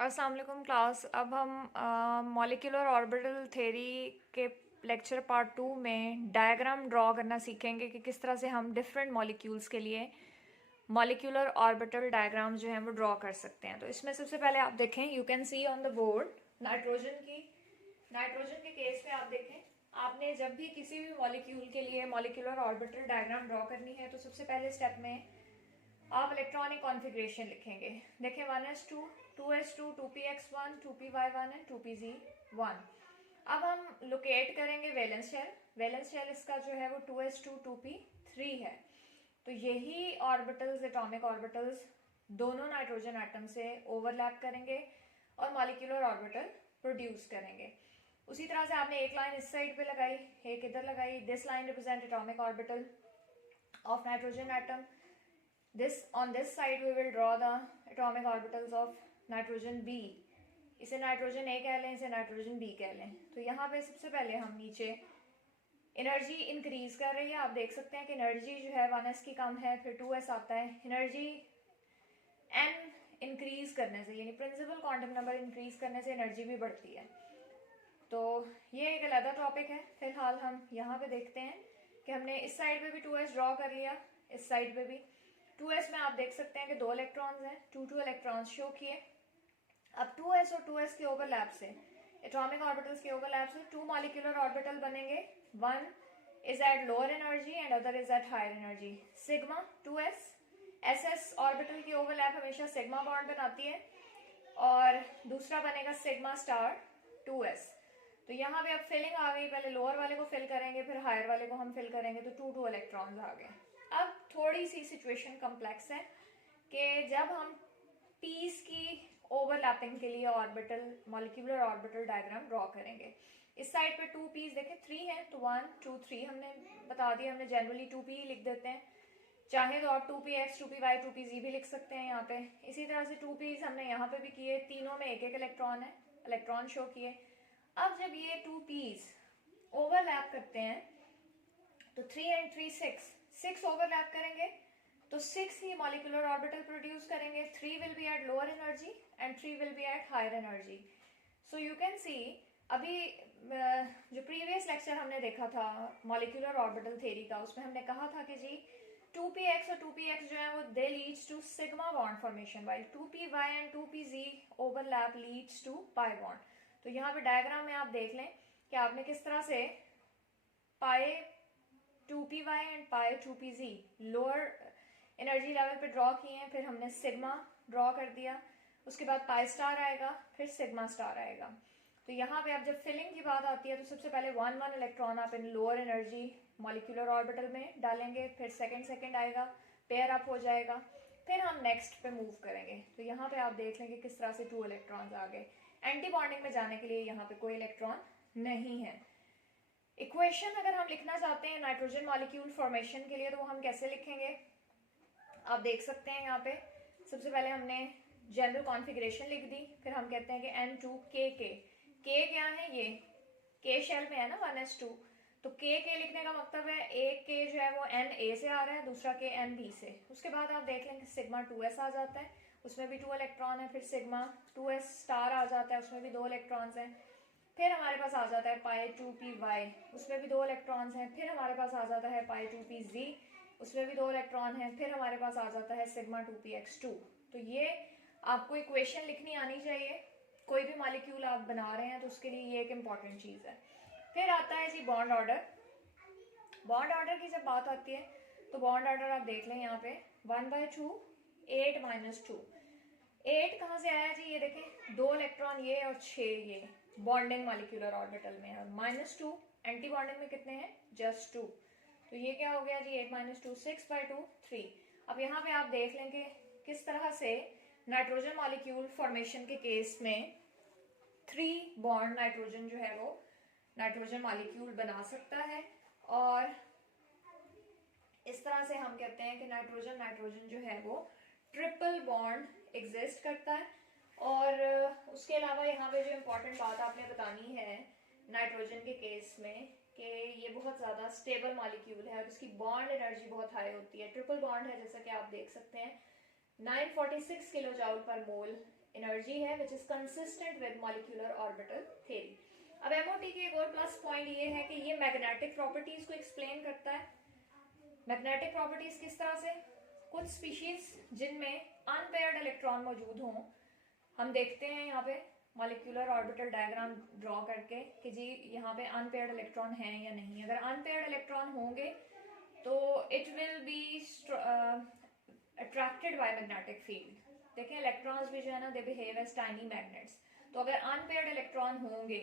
अस्सलाम वालेकुम क्लास। अब हम मॉलिक्यूलर ऑर्बिटल थ्योरी के लेक्चर पार्ट 2 में डायग्राम ड्रॉ करना सीखेंगे कि किस तरह से हम डिफरेंट मॉलिक्यूल्स के लिए मॉलिक्यूलर ऑर्बिटल डायग्राम जो है वो ड्रॉ कर सकते हैं। तो इसमें सबसे पहले आप देखें, you can C on the board nitrogen के केस में आप देखें, आपने जब भी किसी भी मॉलिक्यूल के लिए मॉलिक्यूलर ऑर्बिटल डायग्राम ड्रॉ करनी है तो सबसे पहले स्टेप में आप इलेक्ट्रॉनिक कॉन्फ़िगरेशन लिखेंगे। देखें 1s2, 2s2, 2px1, 2py1 and 2pz1। अब हम लोकेट करेंगे वैलेंस शेल। वैलेंस शेल इसका जो है वो 2s2, 2p3 है। तो यही ऑर्बिटल्स, एटॉमिक ऑर्बिटल्स दोनों नाइट्रोजन एटम से ओवरलैप करेंगे और मॉलिक्यूलर ऑर्बिटल प्रोड्यूस करेंगे। उसी तरह से आपने एक लाइन इस साइड पे लगाई, एक इधर लगाई। This line represent atomic orbital of nitrogen atom. On this side we will draw the atomic orbitals of nitrogen B। इसे नाइट्रोजन ए कह लें, इसे नाइट्रोजन बी कह लें। तो यहाँ पे सबसे पहले हम नीचे एनर्जी इंक्रीज कर रही है। आप देख सकते हैं कि एनर्जी जो है 1s की कम है, फिर 2s आता है। एनर्जी n इंक्रीज करने से, यानी प्रिंसिपल क्वांटम नंबर इंक्रीज करने से एनर्जी भी बढ़ती है। तो ये एक अलग टॉपिक है। फिलहाल हम यहाँ पे देखते हैं कि हमने इस साइड पे भी 2s ड्रॉ कर लिया, इस साइड पे भी 2s में आप देख सकते हैं कि 2 इलेक्ट्रॉन्स हैं, 2 इलेक्ट्रॉन्स शो किए। अब 2s और 2s के ओवरलैप से, एटॉमिक ऑर्बिटल्स के ओवरलैप से 2 मॉलिक्यूलर ऑर्बिटल बनेंगे। One is at lower energy and other is at higher energy. Sigma 2s ss orbital की ओवरलैप हमेशा सिग्मा बॉन्ड बनाती है और दूसरा बनेगा सिग्मा स्टार 2s। तो यहाँ पे अब फिलिंग आ गई। पहले लोअर वाले को फिल करेंगे, फिर हायर वाले को हम फिल करेंगे, तो 2 इलेक्ट्रॉन्स आ गए। अब थोड़ी सी सिचुएशन कॉम्प्लेक्स है कि जब हम पीस की ओवरलैपिंग के लिए orbital, molecular orbital diagram draw करेंगे। इस साइड पे 2 पीस देखें, 3 है तो 1 2 3 हमने बता दिया। हमने जनरली 2p ही लिख देते हैं, चाहे तो आप 2px, 2py, 2pz भी लिख सकते हैं यहाँ पे। इसी तरह से 2 पीस हमने यहाँ पे भी किए, तीनों में एक एक इलेक्ट्रॉन है, इलेक्ट्रॉन शो किए। अब जब ये 2 पीस ओवरलैप करते हैं तो 3 एंड 3 6 ओवरलैप करेंगे तो 6 ही मॉलिक्यूलर ऑर्बिटल प्रोड्यूस करेंगे। 3 will be at lower energy and 3 will be at higher energy. So you can see, अभी जो प्रीवियस लेक्चर हमने देखा था मॉलिक्यूलर ऑर्बिटल थ्योरी का, उसमें हमने कहा था कि जी 2px और 2px जो है वो they leads to sigma bond formation, while 2py and 2pz overlap leads to pi bond. तो यहाँ पे डायग्राम में आप देख लें कि आपने किस तरह से पाई 2py and pi 2pz lower energy level पे ड्रॉ किए हैं। फिर हमने सिग्मा ड्रॉ कर दिया, उसके बाद पाई स्टार आएगा, फिर सिग्मा स्टार आएगा। तो यहाँ पे अब जब फिलिंग की बात आती है तो सबसे पहले 1 इलेक्ट्रॉन आप इन लोअर एनर्जी मॉलिक्यूलर ऑर्बिटल में डालेंगे, फिर सेकंड आएगा, पेयर अप हो जाएगा, फिर हम नेक्स्ट पे मूव करेंगे। तो यहाँ पे आप देख लेंगे किस तरह से 2 इलेक्ट्रॉन्स आ गए। एंटी बॉन्डिंग में जाने के लिए यहाँ पे कोई इलेक्ट्रॉन नहीं है। इक्वेशन अगर हम लिखना चाहते हैं नाइट्रोजन मॉलिक्यूल फॉर्मेशन के लिए तो वो हम कैसे लिखेंगे, आप देख सकते हैं यहाँ पे। सबसे पहले हमने जनरल कॉन्फ़िगरेशन लिख दी, फिर हम कहते हैं कि N2KK। K क्या है, ये K शेल में है ना 1s2, तो KK लिखने का मतलब है एक K जो है वो Na से आ रहा है, दूसरा K Nb से। उसके बाद आप देख लेंगे सिग्मा 2s आ जाता है, उसमें भी 2 इलेक्ट्रॉन है। फिर सिग्मा 2s स्टार आ जाता है, उसमें भी 2 इलेक्ट्रॉन्स हैं। फिर हमारे पास आ जाता है पाई 2py, उसमें भी 2 इलेक्ट्रॉन्स हैं। फिर हमारे पास आ जाता है पाई 2pz, उसमें भी 2 इलेक्ट्रॉन हैं। फिर हमारे पास आ जाता है सिग्मा 2px2। तो ये आपको इक्वेशन लिखनी आनी चाहिए। कोई भी मॉलिक्यूल आप बना रहे हैं तो उसके लिए ये एक इम्पॉर्टेंट चीज़ है। फिर आता है जी बॉन्ड ऑर्डर। बॉन्ड ऑर्डर की जब बात आती है तो बॉन्ड ऑर्डर आप देख लें यहाँ पे 1/2 8 - 2। 8 कहाँ से आया जी, ये देखें 2 इलेक्ट्रॉन ये और 6 ये बॉन्डिंग मॉलिक्यूलर ऑर्बिटल में है, और -2 एंटी बॉन्डिंग में कितने हैं, जस्ट 2। तो ये क्या हो गया जी 8 - 2 6/2 3। अब यहाँ पे आप देख लें कि किस तरह से नाइट्रोजन मॉलिक्यूल फॉर्मेशन के केस में 3 बॉन्ड नाइट्रोजन जो है वो नाइट्रोजन मॉलिक्यूल बना सकता है। और इस तरह से हम कहते हैं कि नाइट्रोजन जो है वो ट्रिपल बॉन्ड एग्जिस्ट करता है। और उसके अलावा यहाँ पे जो इम्पोर्टेंट बात आपने बतानी है नाइट्रोजन के केस में कि ये बहुत ज़्यादा स्टेबल मॉलिक्यूल है और इसकी बॉन्ड एनर्जी बहुत हाई होती है। ट्रिपल बॉन्ड है, जैसा कि आप देख सकते हैं 946 किलो जूल पर मोल एनर्जी है which is consistent with molecular orbital theory. अब एमओटी की एक और प्लस पॉइंट ये है कि ये मैग्नेटिक प्रॉपर्टीज को एक्सप्लेन करता है। मैग्नेटिक प्रॉपर्टीज किस तरह से, कुछ स्पीशीज जिनमें अनपेयर्ड इलेक्ट्रॉन मौजूद हों, हम देखते हैं यहाँ पे मॉलिक्यूलर ऑर्बिटल डायग्राम ड्रॉ करके कि जी यहाँ पे अनपेयर्ड इलेक्ट्रॉन हैं या नहीं। अगर अनपेयर्ड इलेक्ट्रॉन होंगे तो it will be attracted by magnetic field. देखें इलेक्ट्रॉन्स भी जो है ना they behave as tiny magnets. तो अगर अनपेयर्ड इलेक्ट्रॉन होंगे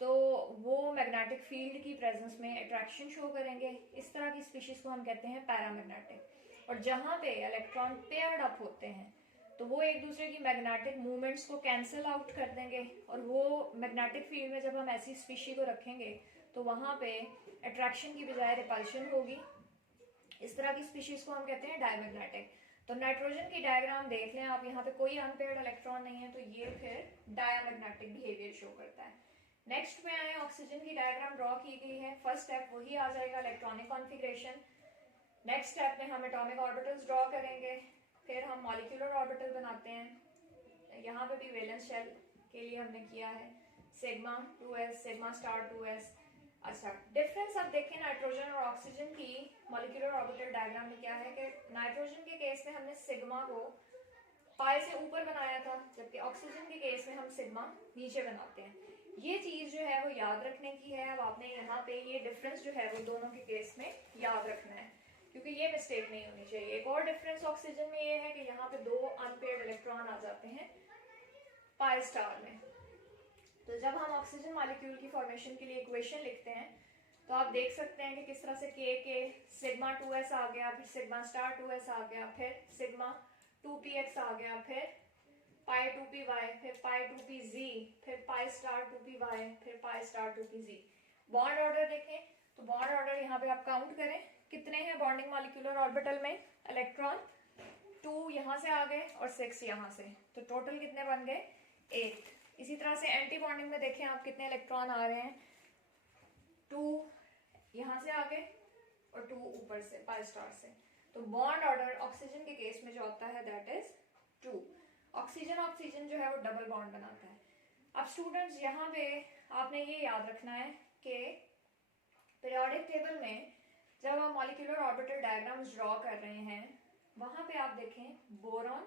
तो वो मैग्नेटिक फील्ड की प्रेजेंस में अट्रैक्शन शो करेंगे। इस तरह की स्पीशीज को हम कहते हैं पैरामैग्नेटिक। और जहाँ पे इलेक्ट्रॉन पेयर्ड अप होते हैं तो वो एक दूसरे की मैग्नेटिक मूवमेंट्स को कैंसिल आउट कर देंगे, और वो मैग्नेटिक फील्ड में जब हम ऐसी स्पीशी को रखेंगे तो वहाँ पे अट्रैक्शन की बजाय रिपल्शन होगी। इस तरह की स्पीशीज को हम कहते हैं डायमैग्नेटिक। तो नाइट्रोजन की डायग्राम देख लें आप, यहाँ पे कोई अनपेयर्ड इलेक्ट्रॉन नहीं है तो ये फिर डायमैग्नेटिक बिहेवियर शो करता है। नेक्स्ट में आए, ऑक्सीजन की डायग्राम ड्रॉ की गई है। फर्स्ट स्टेप वही आ जाएगा, इलेक्ट्रॉनिक कॉन्फ़िगरेशन। नेक्स्ट स्टेप में हम एटॉमिक ऑर्बिटल्स ड्रॉ करेंगे, फिर हम मॉलिक्यूलर ऑर्बिटल बनाते हैं। यहाँ पे भी वैलेंस शेल के लिए हमने किया है sigma 2s, sigma star 2s। अच्छा, डिफरेंस अब देखें नाइट्रोजन और ऑक्सीजन की मॉलिक्यूलर ऑर्बिटल डायग्राम में क्या है कि नाइट्रोजन के केस में हमने सिग्मा को पाई से ऊपर बनाया था, जबकि ऑक्सीजन के केस में हम सिग्मा नीचे बनाते हैं। ये चीज जो है वो याद रखने की है। अब आपने यहाँ पे ये डिफरेंस जो है वो दोनों के केस में याद रखना है, क्योंकि ये मिस्टेक नहीं होनी चाहिए। एक और डिफरेंस ऑक्सीजन में ये है कि यहाँ पे 2 अनपेयर्ड इलेक्ट्रॉन आ जाते हैं पाई स्टार में। तो जब हम ऑक्सीजन मॉलिक्यूल की फॉर्मेशन के लिए इक्वेशन लिखते हैं तो आप देख सकते हैं कि किस तरह से के सिग्मा 2s आ गया, फिर सिग्मा स्टार 2s आ गया, फिर सिग्मा 2px आ गया, फिर पाई 2py, फिर पाई 2pz, फिर पाई स्टार 2py, फिर pi star 2pz। Bond order देखें तो बॉन्ड ऑर्डर यहाँ पे आप काउंट करें कितने हैं बॉन्डिंग मॉलिक्यूलर ऑर्बिटल में। इलेक्ट्रॉन 2 यहाँ से आ गए और 6 यहाँ से, तो टोटल कितने बन गए 8। इसी तरह से एंटी बॉन्डिंग में देखें आप कितने इलेक्ट्रॉन आ रहे हैं, 2 यहाँ से आ गए और 2 ऊपर से पाई स्टार से। तो बॉन्ड ऑर्डर ऑक्सीजन के केस में जो होता है दैट इज 2। ऑक्सीजन ऑक्सीजन जो है वो डबल बॉन्ड बनाता है। अब स्टूडेंट्स यहाँ पे आपने ये याद रखना है कि पीरियोडिक टेबल में जब आप मॉलिक्यूलर ऑर्बिटल डायग्राम्स ड्रॉ कर रहे हैं वहां पे आप देखें बोरॉन,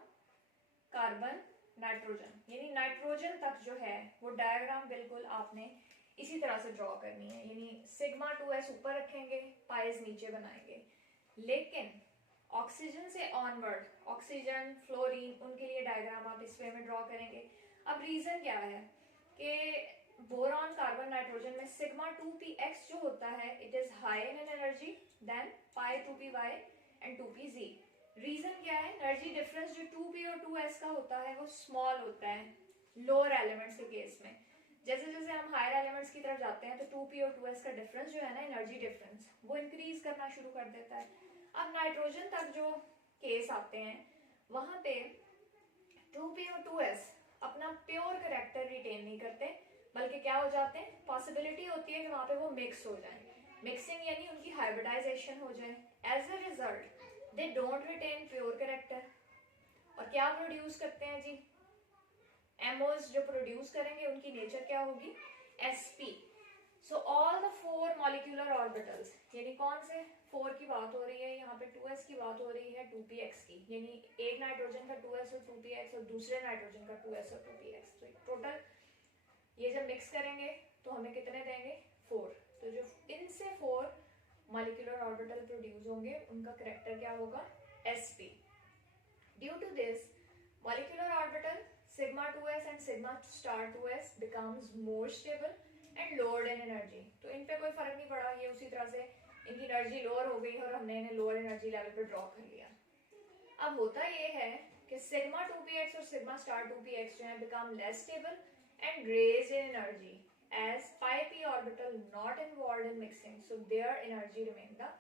कार्बन, नाइट्रोजन, यानी नाइट्रोजन तक जो है वो डायग्राम बिल्कुल आपने इसी तरह से ड्रॉ करनी है, यानी सिग्मा 2s ऊपर रखेंगे, पाइज नीचे बनाएंगे। लेकिन ऑक्सीजन से ऑनवर्ड, ऑक्सीजन, फ्लोरीन, उनके लिए डायग्राम आप इस वे में ड्रॉ करेंगे। अब रीजन क्या है कि बोरॉन, कार्बन, नाइट्रोजन में सिग्मा 2px जो होता है it is high in energy than pi 2py and 2pz। Reason क्या है, एनर्जी डिफरेंस जो 2p और 2s का होता है वो स्मॉल होता है लोअर एलिमेंट्स के केस में। जैसे जैसे हम हायर एलिमेंट्स की तरफ जाते हैं तो 2p और 2s का डिफरेंस जो है ना एनर्जी डिफरेंस वो इंक्रीज करना शुरू कर देता है। अब नाइट्रोजन तक जो केस आते हैं वहां पे 2p और 2s अपना प्योर कैरेक्टर रिटेन नहीं करते, बल्कि क्या हो जाते हैं, पॉसिबिलिटी होती है कि वहां पे वो मिक्स हो जाए, मिक्सिंग यानी उनकी हाइब्रिडाइजेशन हो जाए। As a result they don't retain pure character और क्या प्रोड्यूस करते हैं जी, एमओज जो प्रोड्यूस करेंगे उनकी नेचर क्या होगी, sp। So all the 4 molecular orbitals, यानी कौन से 4 की बात हो रही है यहाँ पे, 2s की बात हो रही है 2px की, यानी एक नाइट्रोजन का 2s और 2px और दूसरे नाइट्रोजन का 2s और 2px। तो टोटल ये जब मिक्स करेंगे तो हमें कितने देंगे 4। तो जो इनसे 4 मॉलिक्यूलर ऑर्बिटल प्रोड्यूस होंगे उनका कैरेक्टर क्या होगा, sp। Due to this molecular orbital sigma 2s and sigma star 2s becomes more stable and lowered in energy। तो इन पे कोई फर्क नहीं पड़ा, ये उसी तरह से इनकी एनर्जी लोअर हो गई और हमने इन्हें लोअर एनर्जी लेवल पे ड्रॉ कर लिया। अब होता ये है कि sigma 2px और sigma star 2px जो है become less stable and raised in energy as pi p orbital not involved in mixing, so their energy remain the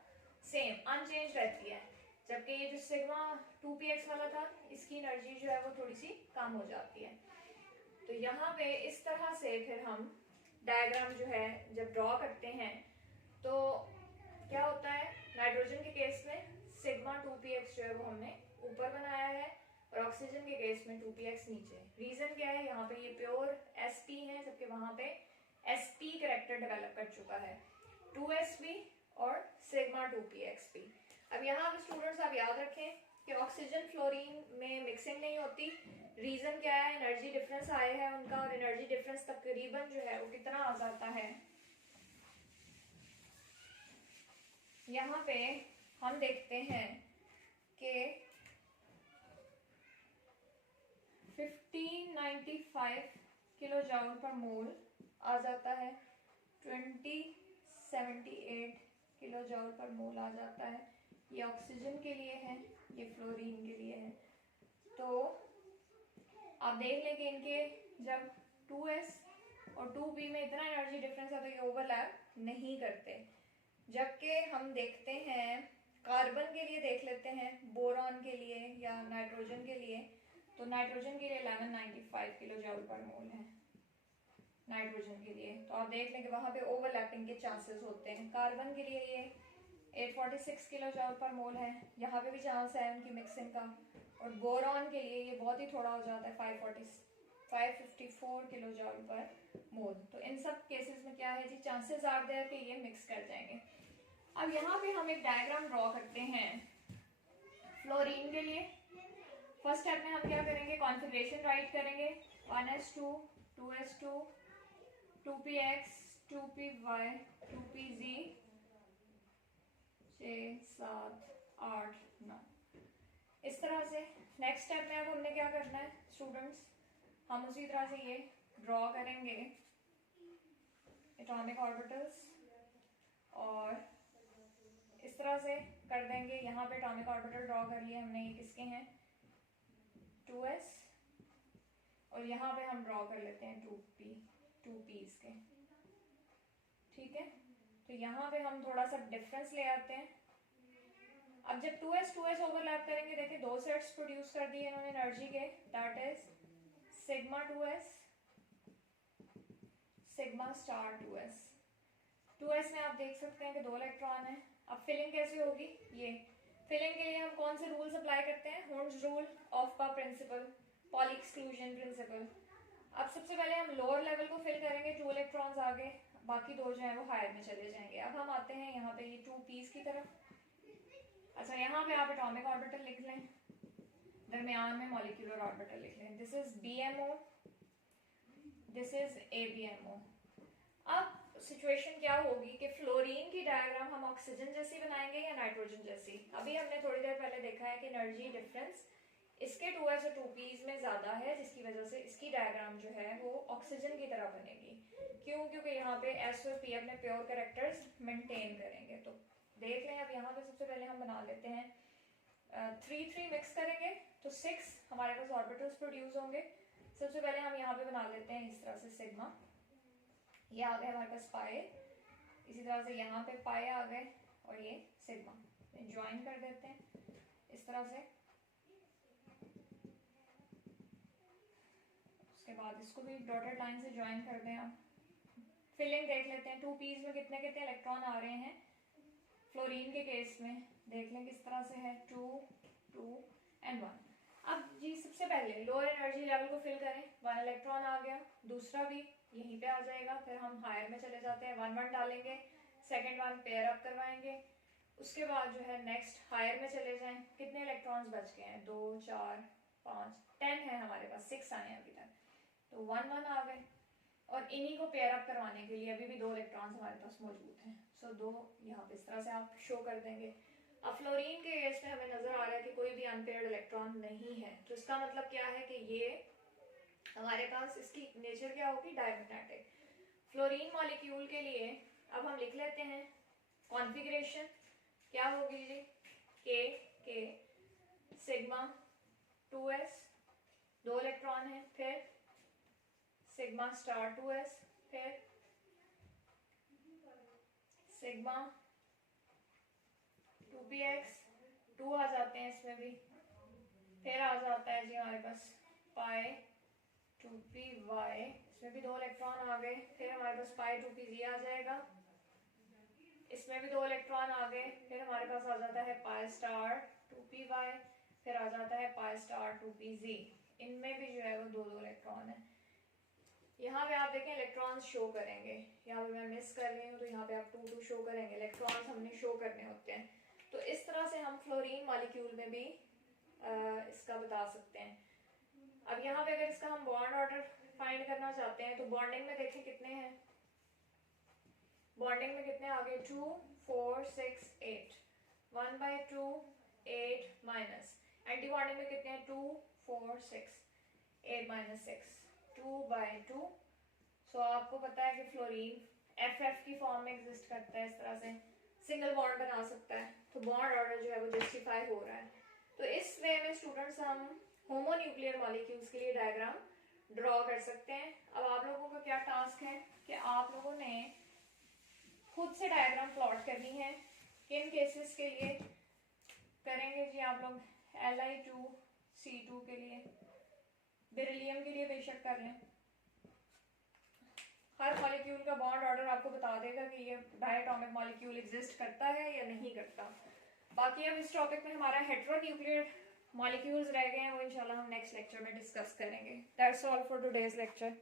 same, unchanged रहती है। जबकि ये जो सिग्मा 2px वाला था इसकी एनर्जी जो है वो थोड़ी सी कम हो जाती है। तो यहाँ पे इस तरह से फिर हम डायग्राम जो है जब ड्रॉ करते हैं तो क्या होता है, नाइट्रोजन के केस में सिग्मा 2px जो है वो हमने ऊपर बनाया है, और ऑक्सीजन के केस में 2px नीचे। रीजन क्या है, यहाँ पे ये प्योर sp है, जबकि वहां पे sp करेक्टर डेवलप कर चुका है, 2sp और सिग्मा 2pxp। अब यहाँ पे स्टूडेंट्स आप याद रखें कि ऑक्सीजन फ्लोरीन में मिक्सिंग नहीं होती। रीजन क्या है, एनर्जी डिफरेंस आए हैं उनका, और एनर्जी डिफरेंस तकरीबन जो है वो कितना आ जाता है, यहाँ पे हम देखते हैं कि 1595 किलो जूल पर मोल आ जाता है, 2078 किलो जूल पर मोल आ जाता है। ये ऑक्सीजन के लिए है, ये फ्लोरीन के लिए है। तो आप देख लें कि इनके जब 2s और 2p में इतना एनर्जी डिफरेंस है तो ये ओवरलैप नहीं करते। जबकि हम देखते हैं कार्बन के लिए, देख लेते हैं बोरॉन के लिए या नाइट्रोजन के लिए, तो नाइट्रोजन के लिए 1195 किलो जूल पर मोल है नाइट्रोजन के लिए। तो आप देख लें कि वहां पे ओवरलैपिंग के चांसेस होते हैं। कार्बन के लिए ये 846 किलो जूल पर मोल है, यहाँ पे भी चांस है उनकी मिक्सिंग का। और बोरॉन के लिए ये बहुत ही थोड़ा हो जाता है, 554 किलो जूल पर मोल। तो इन सब केसेस में क्या है जी, चांसेस आर देयर कि ये मिक्स कर जाएंगे। अब यहाँ पे हम एक डायग्राम ड्रॉ करते हैं फ्लोरीन के लिए। फर्स्ट स्टेप में हम क्या करेंगे, कॉन्फ़िगरेशन राइट करेंगे, 1s2 2s2 2px 2py 2pz 6 7 8 9 इस तरह से। नेक्स्ट स्टेप में अब हमने क्या करना है स्टूडेंट्स, हम उसी तरह से ये ड्रॉ करेंगे एटॉमिक ऑर्बिटल्स और इस तरह से कर देंगे। यहाँ पे एटॉमिक ऑर्बिटल ड्रॉ कर लिए हमने, ये किसके हैं 2s, और यहाँ पे हम ड्रॉ कर लेते हैं 2p's के, ठीक है। तो यहाँ पे हम थोड़ा सा डिफरेंस ले आते हैं। अब जब 2s ओवरलैप करेंगे, देखिए दो सेट्स प्रोड्यूस कर दिए इन्होंने एनर्जी के, that is sigma 2s sigma star 2s में आप देख सकते हैं कि 2 इलेक्ट्रॉन है। अब फिलिंग कैसे होगी, ये फिलिंग के लिए हम कौन से रूल्स अप्लाई करते हैं, Hund's rule, aufbau principle, Pauli exclusion principle. अब सबसे पहले हम लोअर लेवल को फिल करेंगे, 2 इलेक्ट्रॉन्स आगे, बाकी 2 जो है वो हायर में चले जाएंगे। अब हम आते हैं यहाँ पे ये 2p's की तरफ। अच्छा, यहाँ पे आप एटॉमिक ऑर्बिटल लिख लें, दरमियान में मॉलिक्यूलर ऑर्बिटल लिख लें, this is BMO, this is ABMO। अब सिचुएशन क्या होगी कि फ्लोरीन की डायग्राम हम ऑक्सीजन जैसी बनाएंगे या नाइट्रोजन जैसी। अभी हमने थोड़ी देर पहले देखा है कि एनर्जी डिफरेंस इसके 2s और 2p's में ज्यादा है, जिसकी वजह से इसकी डायग्राम जो है वो ऑक्सीजन की तरह बनेगी। क्यों, क्योंकि यहाँ पे s और p अपने प्योर कैरेक्टर्स मेंटेन करेंगे। तो देख लें, अब यहाँ पे सबसे पहले हम बना लेते हैं 3 मिक्स करेंगे तो 6 हमारे पास ऑर्बिटल्स प्रोड्यूस होंगे। सबसे पहले हम यहाँ पे बना लेते हैं इस तरह से सिग्मा, ये आ गए हमारे पास पाए, इसी तरह से यहाँ पे पाए आ गए और ये सिग्मा, ज्वाइन कर देते हैं इस तरह से। उसके बाद इसको भी डॉटेड लाइन से ज्वाइन कर दें। आप फिलिंग देख लेते हैं, 2p's में कितने कितने इलेक्ट्रॉन आ रहे हैं फ्लोरीन के केस में, देख लें किस तरह से है, 2 2 एंड 1। अब जी सबसे पहले लोअर एनर्जी लेवल को फिल करें, 1 इलेक्ट्रॉन आ गया, दूसरा भी यहीं पे आ जाएगा। फिर हम हायर में चले जाते हैं, 1 1 डालेंगे, सेकंड 1 पेयर अप करवाएंगे। उसके बाद जो है नेक्स्ट हायर में चले जाएं, कितने इलेक्ट्रॉन्स बच गए हैं, 2 4 5 10 है हमारे पास, 6 आए हैं अभी तक, तो 1 1 आ गए। और इन्हीं को पेयर अप करवाने के लिए अभी भी 2 इलेक्ट्रॉन्स हमारे पास मौजूद हैं, सो 2 यहाँ पे इस तरह से आप शो कर देंगे। अब फ्लोरीन के केस में हमें नजर आ रहा है कि कोई भी अनपेयर्ड इलेक्ट्रॉन नहीं है, तो इसका मतलब क्या है कि ये हमारे पास, इसकी नेचर क्या होगी, डायमैग्नेटिक। फ्लोरीन मॉलिक्यूल के लिए अब हम लिख लेते हैं कॉन्फ़िगरेशन क्या होगी जी, के सिग्मा 2s 2 इलेक्ट्रॉन है, फिर सिग्मा स्टार 2s, फिर सिग्मा 2px 2 आ जाते हैं इसमें भी, फिर आ जाता है जी हमारे पास पाई 2py, इसमें भी 2 इलेक्ट्रॉन आ गए, फिर हमारे पास पाई 2pz आ जाएगा, इसमें भी 2 इलेक्ट्रॉन आ गए, फिर हमारे पास आ जाता है पाई स्टार 2py, फिर आ जाता है पाई स्टार 2p(z). इनमें भी जो है वो दो दो इलेक्ट्रॉन है। यहाँ पे आप देखें इलेक्ट्रॉन्स शो करेंगे, यहाँ पे मैं मिस कर रही हूँ तो यहाँ पे आप 2 2 शो करेंगे, इलेक्ट्रॉन्स हमने शो करने होते हैं। तो इस तरह से हम फ्लोरीन मॉलिक्यूल में भी इसका बता सकते हैं। अब यहाँ पे अगर इसका हम बॉन्ड ऑर्डर फाइंड करना चाहते हैं तो बॉन्डिंग में देखें कितने हैं, बॉन्डिंग में कितने आगे 2 4 6 8, 1/2 8 माइनस, एंटी बॉन्डिंग में कितने हैं 2 4 6 8 माइनस 6 2/2। सो आपको पता है कि फ्लोरीन FF की फॉर्म में एग्जिस्ट करता है, इस तरह से सिंगल बॉन्ड बना सकता है। तो बॉन्ड ऑर्डर जो है वो जस्टिफाई हो रहा है। तो इस वे में स्टूडेंट्स हम होमोन्यूक्लियर मॉलिक्यूल्स के लिए डायग्राम ड्रॉ कर सकते हैं। अब आप लोगों का क्या टास्क है कि आप लोगों ने खुद से डायग्राम प्लॉट करनी है। किन केसेस के लिए करेंगे जी आप लोग, Li2C2 के लिए, बेरिलियम के लिए बेशक कर रहे हैं। हर मॉलिक्यूल का बॉन्ड ऑर्डर आपको बता देगा कि ये डायटोमिक मॉलिक्यूल एग्जिस्ट करता है या नहीं करता। बाकी अब इस टॉपिक में हमारा हेटेरोन्यूक्लियर मॉलिक्यूल्स रह गए हैं, वो इंशाल्लाह हम नेक्स्ट लेक्चर में डिस्कस करेंगे। That's all for today's lecture.